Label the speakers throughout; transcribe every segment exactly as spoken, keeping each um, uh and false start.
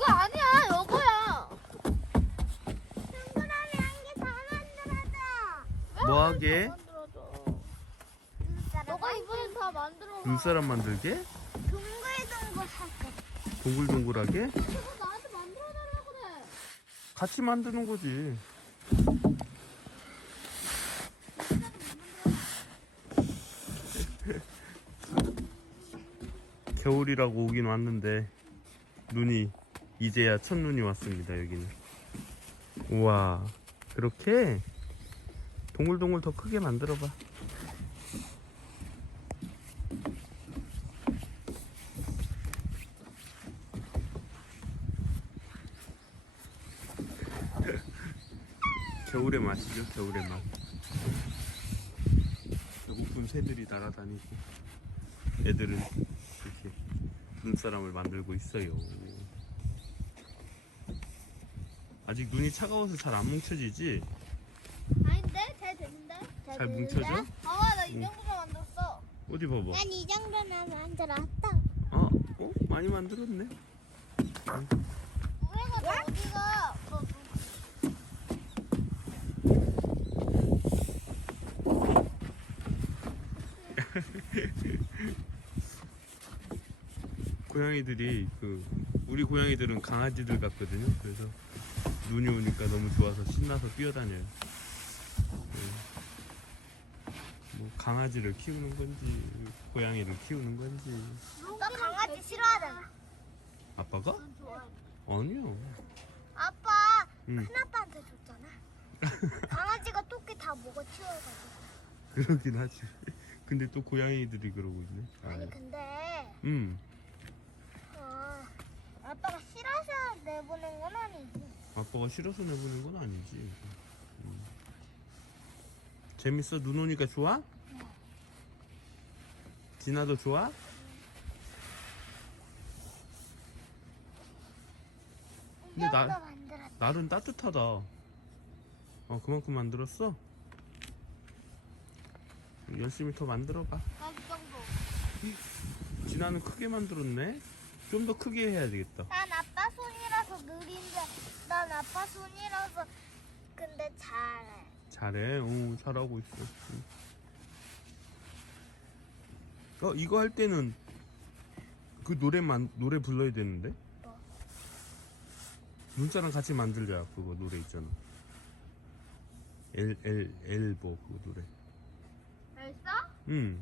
Speaker 1: 요거 아니야, 요거야.
Speaker 2: 동그라미 한 개 더 만들어줘.
Speaker 1: 왜
Speaker 3: 뭐 하게?
Speaker 1: 만들어줘.
Speaker 2: 눈사람
Speaker 1: 너가 이번엔 다 만들어.
Speaker 3: 눈사람 만들게?
Speaker 2: 동글동글 할게.
Speaker 3: 동글동글하게?
Speaker 1: 그거 나한테 만들어달라고 그래.
Speaker 3: 같이 만드는 거지. 겨울이라고 오긴 왔는데 눈이 이제야 첫눈이 왔습니다. 여기는. 우와, 그렇게 동글동글 더 크게 만들어봐. 겨울의 맛이죠, 겨울의 맛. 배고픈 새들이 날아다니고 애들은 이렇게 눈사람을 만들고 있어요. 아직 눈이 차가워서 잘 안 뭉쳐지지?
Speaker 1: 아닌데? 잘 되는데?
Speaker 3: 잘 뭉쳐져?
Speaker 1: 봐봐, 나 이 정도만 만들었어.
Speaker 3: 어디 봐봐.
Speaker 2: 난 이 정도는 만들었다.
Speaker 3: 어? 어? 많이 만들었네.
Speaker 1: 우리가 너 어디가? 너 누구?
Speaker 3: 고양이들이 그 우리 고양이들은 강아지들 같거든요. 그래서 눈이 오니까 너무 좋아서 신나서 뛰어다녀요. 네. 뭐 강아지를 키우는 건지 고양이를 키우는 건지.
Speaker 2: 너 강아지 싫어하잖아.
Speaker 3: 아빠가?
Speaker 1: 난 좋아해.
Speaker 3: 아니요.
Speaker 2: 아빠
Speaker 3: 응.
Speaker 2: 큰아빠한테 줬잖아. 강아지가 토끼 다 먹어 치워가지고.
Speaker 3: 그러긴 하지. 근데 또 고양이들이 그러고 있네.
Speaker 2: 아니
Speaker 3: 아,
Speaker 2: 근데
Speaker 3: 음.
Speaker 2: 어, 아빠가 싫어서 내보낸 건 아니지.
Speaker 3: 아빠가 싫어서 내보낸 건 아니지. 음. 재밌어? 눈 오니까 좋아? 진아도 좋아? 근데
Speaker 2: 나
Speaker 3: 나-
Speaker 2: 만들었다.
Speaker 3: 날은 따뜻하다. 어, 그만큼 만들었어? 열심히 더 만들어봐.
Speaker 1: 나 이 정도.
Speaker 3: 진아는 크게 만들었네? 좀 더 크게 해야 되겠다.
Speaker 2: 난 아빠 손이라서 느린데 난 아빠 손이라서 근데 잘해.
Speaker 3: 잘해. 어, 잘하고 있어. 응. 어, 이거 할 때는 그 노래만, 노래 불러야 되는데?
Speaker 2: 뭐?
Speaker 3: 눈사람 같이 만들자. 그거 노래 있잖아. 엘, 엘, 엘보 그거 노래.
Speaker 1: 알았어?
Speaker 3: 응.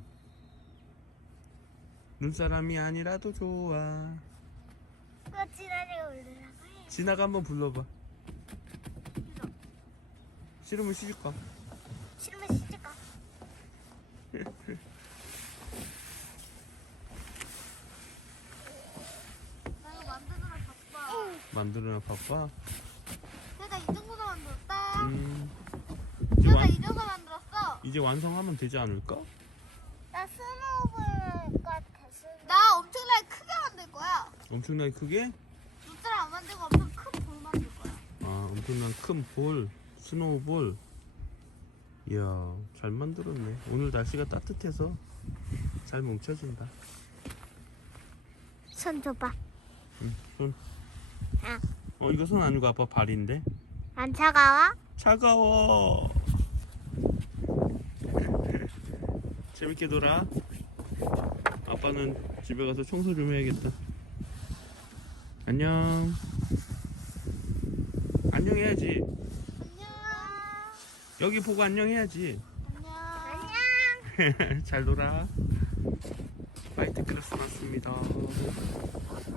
Speaker 3: 눈사람이 아니라도 좋아.
Speaker 2: 그거 지난해가 올리라고 해.
Speaker 3: 진아가 한번 불러봐. 싫으면 쉬질까?
Speaker 2: 싫으면 시집가.
Speaker 1: 나 이거 만드느라 바빠.
Speaker 3: 만들어나 바빠.
Speaker 1: 내가 이 정도도 만들었다.
Speaker 3: 음. 이제
Speaker 1: 내가
Speaker 3: 완,
Speaker 1: 이 정도 만들었어.
Speaker 3: 이제 완성하면 되지 않을까?
Speaker 2: 나 스노우볼 같아. 스노우.
Speaker 1: 나 엄청나게 크게 만들 거야.
Speaker 3: 엄청나게 크게?
Speaker 1: 눈사람 안 만들고 엄청 큰 볼 만들 거야.
Speaker 3: 아, 엄청난 큰 볼, 스노우볼. 이야, 잘 만들었네. 오늘 날씨가 따뜻해서 잘 뭉쳐진다.
Speaker 2: 손 줘봐.
Speaker 3: 응, 손.
Speaker 2: 아.
Speaker 3: 어, 이거 손 아니고 아빠 발인데?
Speaker 2: 안 차가워?
Speaker 3: 차가워. 재밌게 놀아. 아빠는 집에 가서 청소 좀 해야겠다. 안녕. 안녕 해야지.
Speaker 1: 안녕.
Speaker 3: 여기 보고 안녕 해야지.
Speaker 1: 안녕.
Speaker 2: 안녕.
Speaker 3: 잘 놀아. 화이트 크리스마스입니다.